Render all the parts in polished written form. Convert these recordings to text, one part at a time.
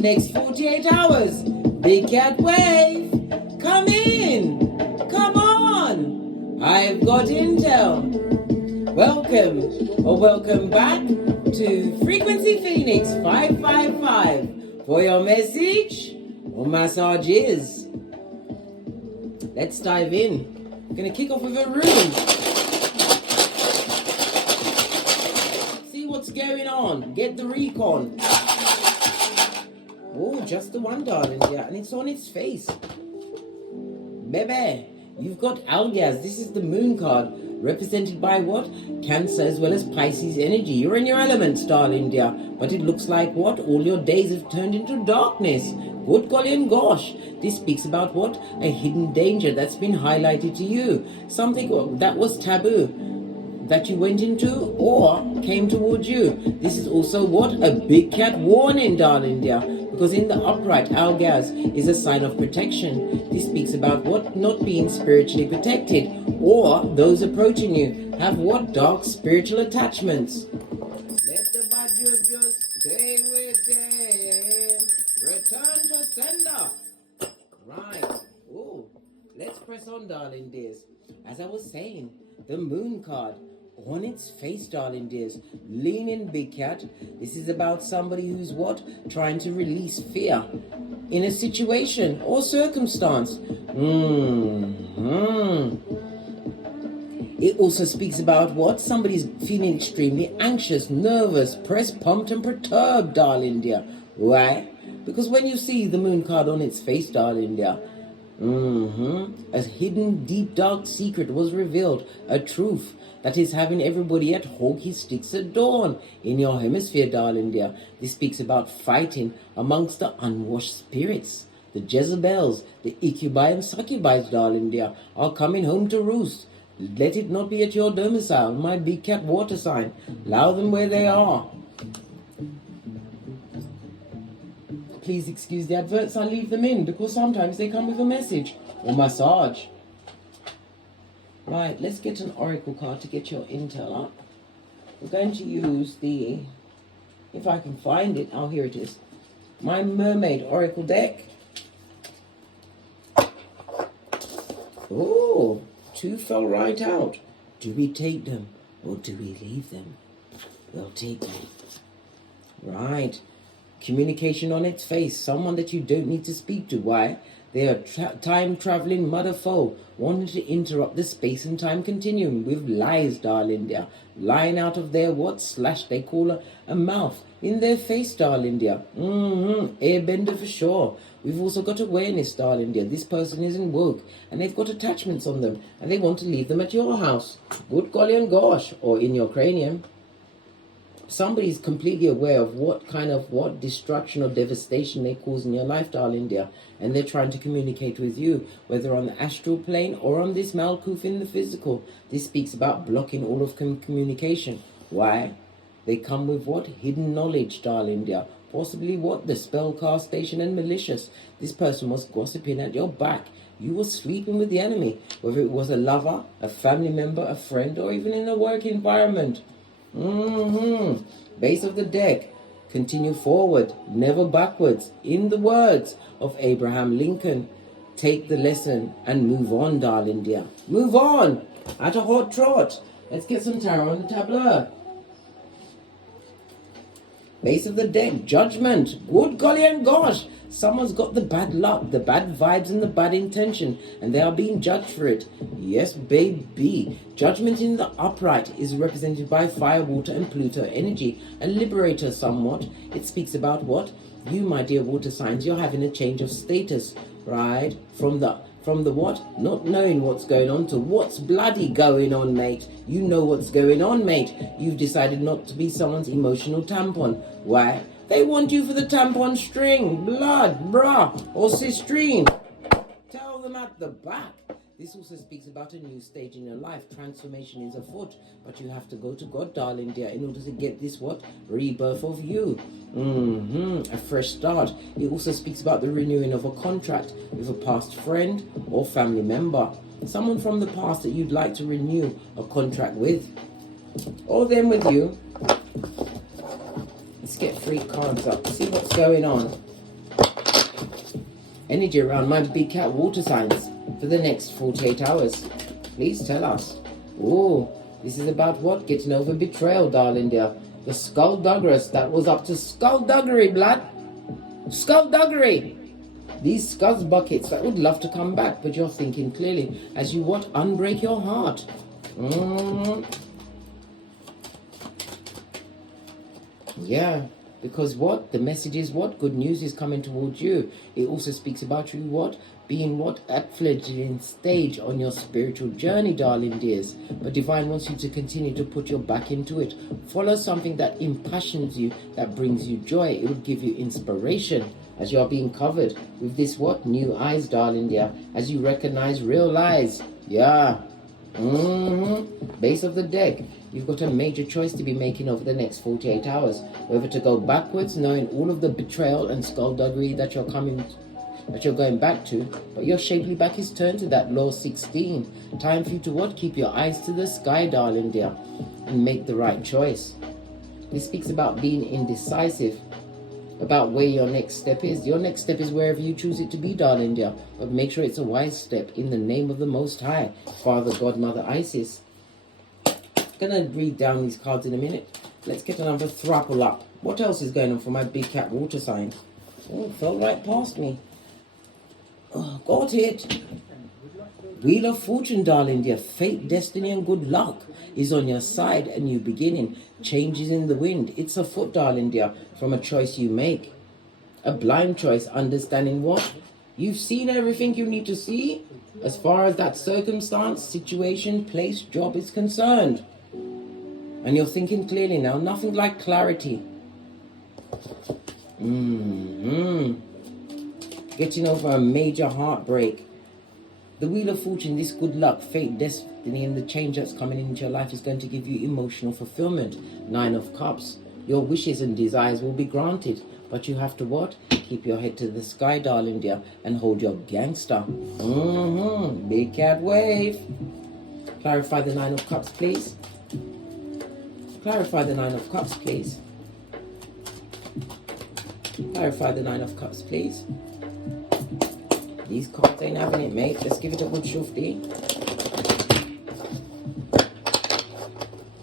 next 48 hours. Big cat wave. Come in. Come on. I've got intel. Welcome back to Frequency Phoenix 555 for your message or massages. Let's dive in. I'm going to kick off with a room. See what's going on. Get the recon. Oh, just the one, darling. Yeah, and it's on its face. Baby, you've got Algaz. This is the moon card. Represented by what? Cancer as well as Pisces energy. You're in your elements, darling dear. But it looks like what? All your days have turned into darkness. Good golly and gosh. This speaks about what? A hidden danger that's been highlighted to you. Something that was taboo that you went into or came towards you. This is also what? A big cat warning, darling dear. Because in the upright, Algaz is a sign of protection. This speaks about what? Not being spiritually protected. Or those approaching you have what? Dark spiritual attachments. Let the badger just stay with them. Return to sender. Right. Oh, let's press on, darling dears. As I was saying, the moon card. On its face, darling dears, lean in, big cat. This is about somebody who's what? Trying to release fear in a situation or circumstance. It also speaks about what? Somebody's feeling extremely anxious, nervous, pressed, pumped, and perturbed, darling dear. Why? Because when you see the moon card on its face, darling dear, a hidden, deep, dark secret was revealed, a truth that is having everybody at hawky sticks at dawn in your hemisphere, darling dear. This speaks about fighting amongst the unwashed spirits. The Jezebels, the Incubi and Succubi, darling dear, are coming home to roost. Let it not be at your domicile, my big cat water sign. Allow them where they are. Please excuse the adverts, I leave them in because sometimes they come with a message or massage. Right, let's get an oracle card to get your intel up. We're going to use the, if I can find it, oh, here it is. My mermaid oracle deck. Oh, two fell right out. Do we take them or do we leave them? We'll take them. Right. Communication on its face. Someone that you don't need to speak to. Why? They are time-traveling mother foe, wanting to interrupt the space and time continuum with lies, darling dear. Lying out of their what? Slash, they call a mouth. In their face, darling dear. Airbender for sure. We've also got awareness, darling dear. This person isn't woke, and they've got attachments on them, and they want to leave them at your house. Good golly and gosh, or in your cranium. Somebody's completely aware of what kind of destruction or devastation they cause in your life, darling dear. And they're trying to communicate with you, whether on the astral plane or on this Malkuth in the physical. This speaks about blocking all of communication. Why? They come with what? Hidden knowledge, darling dear. Possibly what? The spellcast station and malicious. This person was gossiping at your back. You were sleeping with the enemy, whether it was a lover, a family member, a friend, or even in a work environment. Base of the deck. Continue forward, never backwards. In the words of Abraham Lincoln, take the lesson and move on, darling dear. Move on at a hot trot. Let's get some tarot on the tableau. Base of the deck, judgment. Good golly and gosh. Someone's got the bad luck, the bad vibes and the bad intention, and they are being judged for it. Yes, baby. Judgment in the upright is represented by fire, water, and Pluto energy, a liberator somewhat. It speaks about what? You, my dear water signs, you're having a change of status, right? From the what? Not knowing what's going on to what's bloody going on, mate. You know what's going on, mate. You've decided not to be someone's emotional tampon. Why? They want you for the tampon string, blood, bra, or sistrine. Tell them at the back. This also speaks about a new stage in your life. Transformation is afoot, but you have to go to God, darling dear, in order to get this what? Rebirth of you. A fresh start. It also speaks about the renewing of a contract with a past friend or family member. Someone from the past that you'd like to renew a contract with. Or them with you. Let's get 3 cards up. See what's going on. energy around my big cat water signs for the next 48 hours? Please tell us. Oh, this is about what? Getting over betrayal, darling dear. The skullduggerous that was up to skullduggery, blood. Skullduggery. These scuzz buckets that would love to come back, but you're thinking clearly as you what? Unbreak your heart. Yeah, because what? The message is what? Good news is coming towards you. It also speaks about you what? Being what? At fledgling stage on your spiritual journey, darling dears. But Divine wants you to continue to put your back into it. Follow something that impassions you, that brings you joy. It will give you inspiration as you are being covered with this what? New eyes, darling dear. As you recognize real lies. Yeah. Base of the deck. You've got a major choice to be making over the next 48 hours. Whether to go backwards, knowing all of the betrayal and skullduggery that you're going back to, but your shapely back is turned to that law 16. Time for you to what? Keep your eyes to the sky, darling dear, and make the right choice. This speaks about being indecisive, about where your next step is. Your next step is wherever you choose it to be, darling dear, but make sure it's a wise step in the name of the Most High, Father, God, Mother, Isis. Gonna read down these cards in a minute. Let's get another thruple up. What else is going on for my big cat water sign? Oh, it fell right past me. Oh, got it. Wheel of Fortune, darling dear. Fate, destiny, and good luck is on your side. A new beginning. Changes in the wind. It's afoot, darling dear, from a choice you make. A blind choice, understanding what? You've seen everything you need to see as far as that circumstance, situation, place, job is concerned. And you're thinking clearly now. Nothing like clarity. Getting over a major heartbreak. The Wheel of Fortune, this good luck, fate, destiny, and the change that's coming into your life is going to give you emotional fulfillment. 9 of Cups. Your wishes and desires will be granted. But you have to what? Keep your head to the sky, darling dear, and hold your gangster. Big cat wave. Clarify the 9 of Cups, please. Clarify the 9 of Cups, please. Clarify the 9 of Cups, please. These cards ain't having it, mate. Let's give it a good shufti.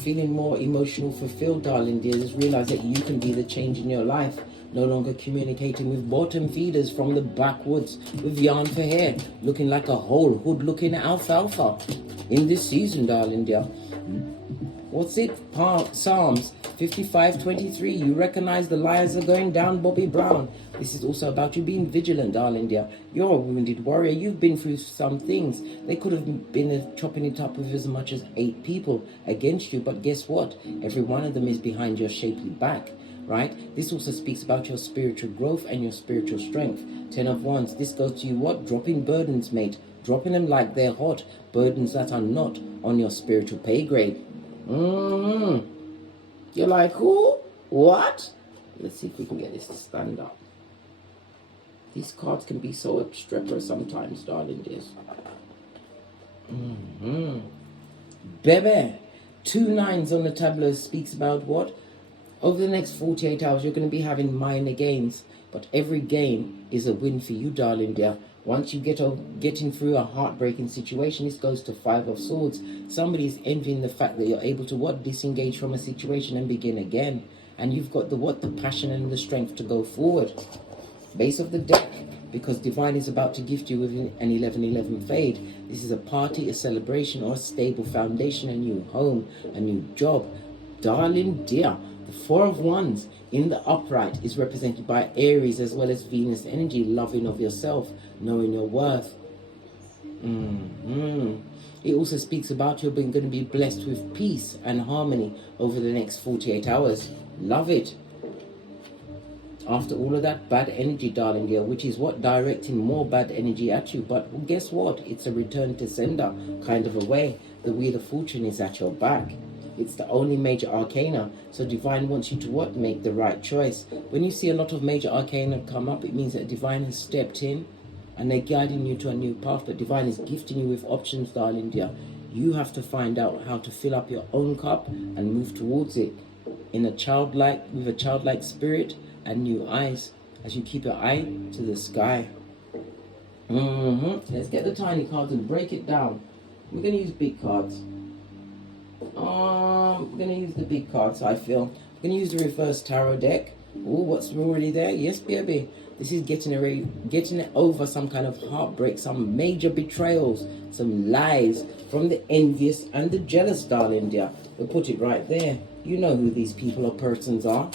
Feeling more emotional fulfilled, darling dears. Realize that you can be the change in your life. No longer communicating with bottom feeders from the backwoods with yarn for hair, looking like a whole hood looking alfalfa. In this season, darling dear. What's it? Psalms 55:23. You recognize the liars are going down, Bobby Brown. This is also about you being vigilant, darling dear. You're a wounded warrior. You've been through some things. They could have been chopping it up with as much as 8 people against you. But guess what? Every one of them is behind your shapely back. Right? This also speaks about your spiritual growth and your spiritual strength. 10 of Wands. This goes to you what? Dropping burdens, mate. Dropping them like they're hot. Burdens that are not on your spiritual pay grade. You're like, who? What? Let's see if we can get this to stand up. These cards can be so obstreperous sometimes, darling dears. Baby. 2 9s on the tableau speaks about what? Over the next 48 hours, you're going to be having minor gains. But every gain is a win for you, darling dear. Once you getting through a heartbreaking situation, this goes to 5 of Swords. Somebody's envying the fact that you're able to what? Disengage from a situation and begin again. And you've got the what? The passion and the strength to go forward. Base of the deck. Because Divine is about to gift you with an 11-11 fade. This is a party, a celebration, or a stable foundation, a new home, a new job. Darling dear. The 4 of Wands in the upright is represented by Aries as well as Venus energy, loving of yourself, knowing your worth. It also speaks about you're going to be blessed with peace and harmony over the next 48 hours. Love it. After all of that bad energy, darling dear, which is what? Directing more bad energy at you. But well, guess what? It's a return to sender kind of a way. The Wheel of Fortune is at your back. It's the only major arcana. So Divine wants you to what? Make the right choice. When you see a lot of major arcana come up, it means that Divine has stepped in and they're guiding you to a new path. But Divine is gifting you with options, darling dear. You have to find out how to fill up your own cup and move towards it with a childlike spirit and new eyes as you keep your eye to the sky. Let's get the tiny cards and break it down. We're going to use big cards. We're going to use the big cards, I feel. We're going to use the reverse tarot deck. Oh, what's already there? Yes, baby. This is getting it over some kind of heartbreak, some major betrayals, some lies from the envious and the jealous, darling dear. We'll put it right there. You know who these people or persons are.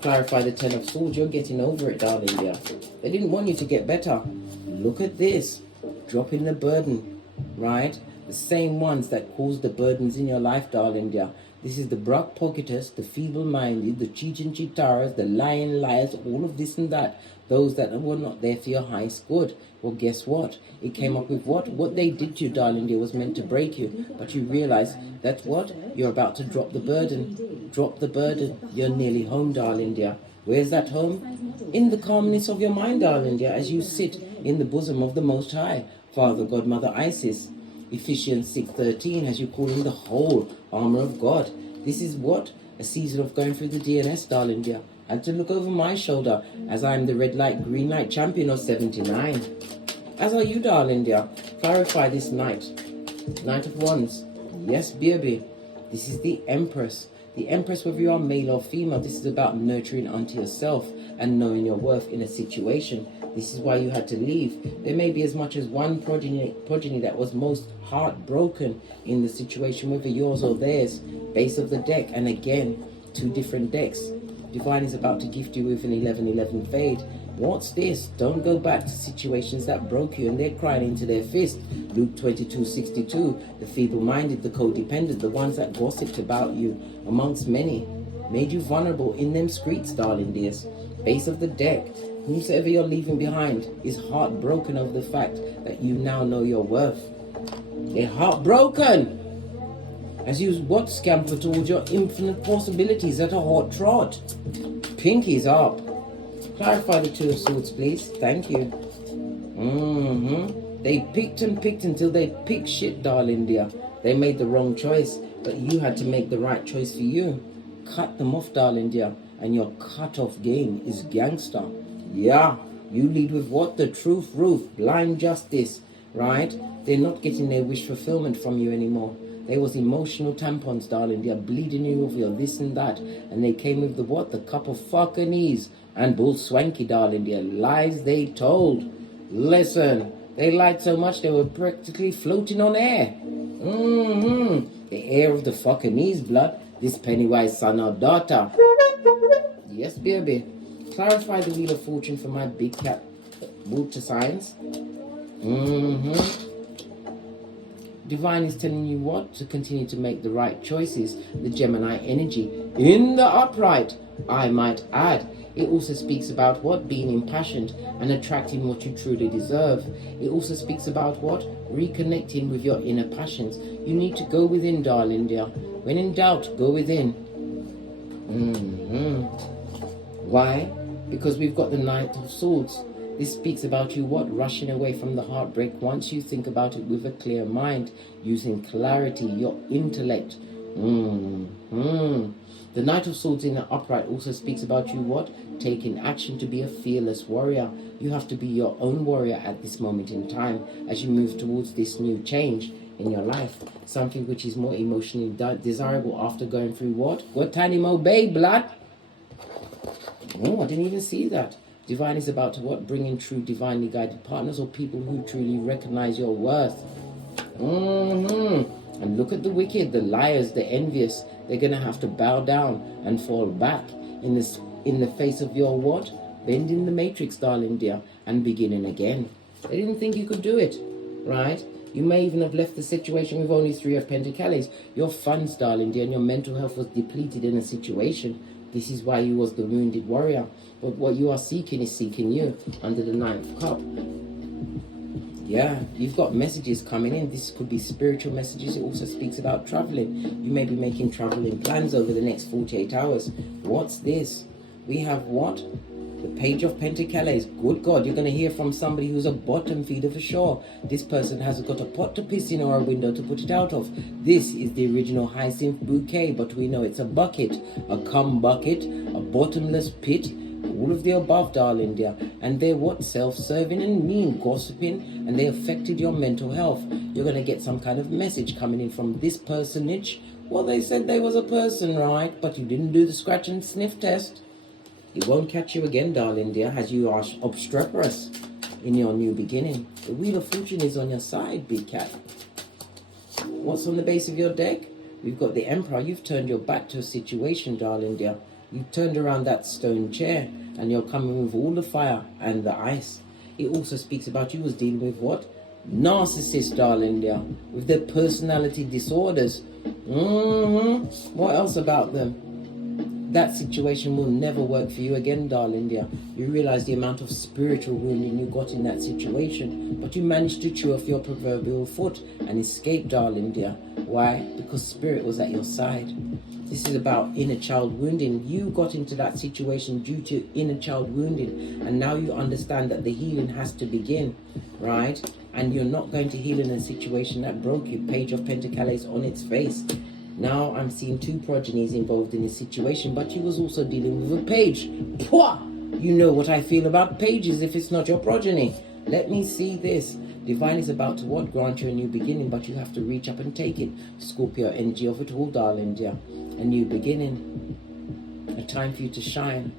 Clarify the Ten of Swords. You're getting over it, darling dear. They didn't want you to get better. Look at this. Dropping the burden, right? The same ones that cause the burdens in your life, darling dear. This is the Brock-Pocketus, the feeble-minded, the cheat-and-cheaters, the lying liars, all of this and that. Those that were not there for your highest good. Well, guess what? It came up with what? What they did to you, darling dear, was meant to break you. But you realize that what? You're about to drop the burden. Drop the burden. You're nearly home, darling dear. Where's that home? In the calmness of your mind, darling dear, as you sit in the bosom of the Most High, Father, God, Mother, Isis. Ephesians 6:13 has you calling the whole armor of God. This is what? A season of going through the DNS, darling dear. I had to look over my shoulder as I'm the red light, green light champion of 79. As are you, darling dear. Clarify this Knight of Wands. Yes, baby. This is the Empress. The Empress, whether you are male or female, this is about nurturing unto yourself and knowing your worth in a situation. This is why you had to leave. There may be as much as one progeny that was most heartbroken in the situation, whether yours or theirs. Base of the deck, and again, two different decks. Divine is about to gift you with an 11-11 fade. What's this? Don't go back to situations that broke you and they're crying into their fist. Luke 22:62. The feeble-minded, the codependent, the ones that gossiped about you amongst many, made you vulnerable in them streets, darling dears. Base of the deck. Whosoever you're leaving behind is heartbroken over the fact that you now know your worth. They're heartbroken as you what scamper towards your infinite possibilities at a hot trot. Pinkies up. Clarify the Two of Swords, please. Thank you. They picked and picked until they picked shit, darling dear. They made the wrong choice, but you had to make the right choice for you. Cut them off, darling dear, and your cut-off game is gangster. Yeah, you lead with what? The truth, roof, blind justice, right? They're not getting their wish fulfillment from you anymore. They was emotional tampons, darling. They're bleeding you of your this and that. And they came with the what? The cup of fucking ease. And bull swanky, darling. Their lies they told. Listen, they lied so much they were practically floating on air. The air of the fucking ease, blood. This Pennywise son or daughter. Yes, baby. Clarify the Wheel of Fortune for my big cat water signs. Divine is telling you what? To continue to make the right choices. The Gemini energy in the upright, I might add. It also speaks about what? Being impassioned and attracting what you truly deserve. It also speaks about what? Reconnecting with your inner passions. You need to go within, darling dear. When in doubt, go within. Why? Because we've got the Knight of Swords. This speaks about you what? Rushing away from the heartbreak once you think about it with a clear mind, using clarity, your intellect. The Knight of Swords in the upright also speaks about you what? Taking action to be a fearless warrior. You have to be your own warrior at this moment in time as you move towards this new change in your life. Something which is more emotionally desirable after going through what? What tiny mo bay, blood? Oh, I didn't even see that. Divine is about to what? Bring in true divinely guided partners or people who truly recognize your worth. And look at the wicked, the liars, the envious. They're going to have to bow down and fall back in the face of your what? Bending the matrix, darling dear, and beginning again. They didn't think you could do it, right? You may even have left the situation with only 3 of Pentacles. Your funds, darling dear, and your mental health was depleted in a situation. This is why you was the wounded warrior. But what you are seeking is seeking you under the 9th cup. Yeah, you've got messages coming in. This could be spiritual messages. It also speaks about traveling. You may be making traveling plans over the next 48 hours. What's this? We have what? The Page of Pentacles. Good God, you're going to hear from somebody who's a bottom feeder for sure. This person has got a pot to piss in or a window to put it out of. This is the original hyacinth bouquet, but we know it's a bucket, a cum bucket, a bottomless pit. all of the above, darling dear. And they're what? Self-serving and mean, gossiping, and they affected your mental health. You're going to get some kind of message coming in from this personage. Well, they said they was a person, right? But you didn't do the scratch and sniff test. It won't catch you again, darling dear, as you are obstreperous in your new beginning. The Wheel of Fortune is on your side, big cat. What's on the base of your deck? We've got the Emperor. You've turned your back to a situation, darling dear. You've turned around that stone chair, and you're coming with all the fire and the ice. It also speaks about you was dealing with what? Narcissists, darling dear, with their personality disorders. What else about them? That situation will never work for you again, darling dear. You realize the amount of spiritual wounding you got in that situation, but you managed to chew off your proverbial foot and escape, darling dear. Why? Because spirit was at your side. This is about inner child wounding. You got into that situation due to inner child wounding, and now you understand that the healing has to begin, right? And you're not going to heal in a situation that broke you. Page of Pentacles on its face. Now I'm seeing two progenies involved in this situation, but you was also dealing with a page. Pwah! You know what I feel about pages if it's not your progeny. Let me see this. Divine is about to what? Grant you a new beginning, but you have to reach up and take it. Scorpio energy of it all, darling dear. A new beginning. A time for you to shine.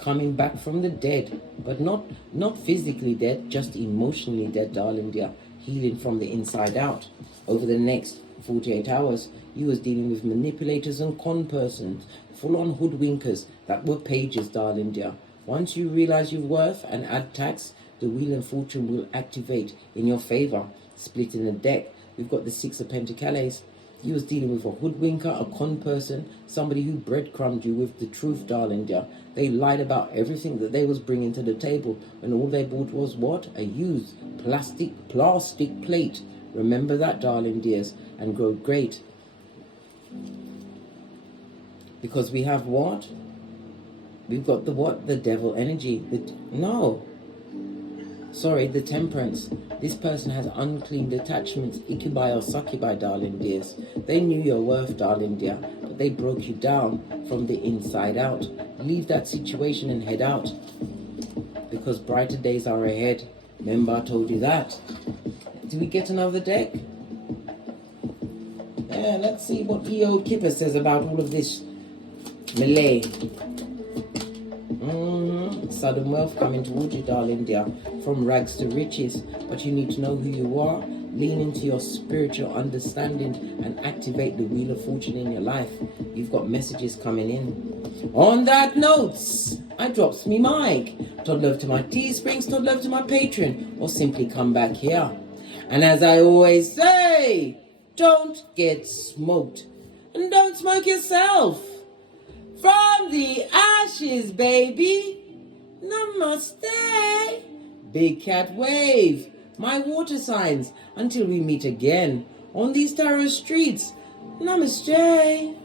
Coming back from the dead, but not physically dead, just emotionally dead, darling dear. Healing from the inside out. Over the next 48 hours, you was dealing with manipulators and con persons, full-on hoodwinkers that were pages, darling dear. Once you realize your worth and add tax, the Wheel of Fortune will activate in your favor. Splitting the deck, we've got the Six of Pentacles. You was dealing with a hoodwinker, a con person, somebody who breadcrumbed you with the truth, darling dear. They lied about everything that they was bringing to the table, and all they bought was what? A used plastic plate. Remember that, darling dears, and grow great. Because we have what? We've got the what? The devil energy. The temperance. This person has unclean attachments, ikibai or succubi, darling dears. They knew your worth, darling dear, but they broke you down from the inside out. Leave that situation and head out, because brighter days are ahead. Remember I told you that. Do we get another deck? Yeah, let's see what E.O. Kipper says about all of this melee. Sudden wealth coming towards you, darling dear, from rags to riches. But you need to know who you are, lean into your spiritual understanding, and activate the Wheel of Fortune in your life. You've got messages coming in. On that note, I drops me mic. Todd love to my Teesprings, Todd love to my Patreon, or simply come back here. And as I always say, don't get smoked, and don't smoke yourself. From the ashes, baby. Namaste. Big cat wave. My water signs. Until we meet again on these tarot streets. Namaste.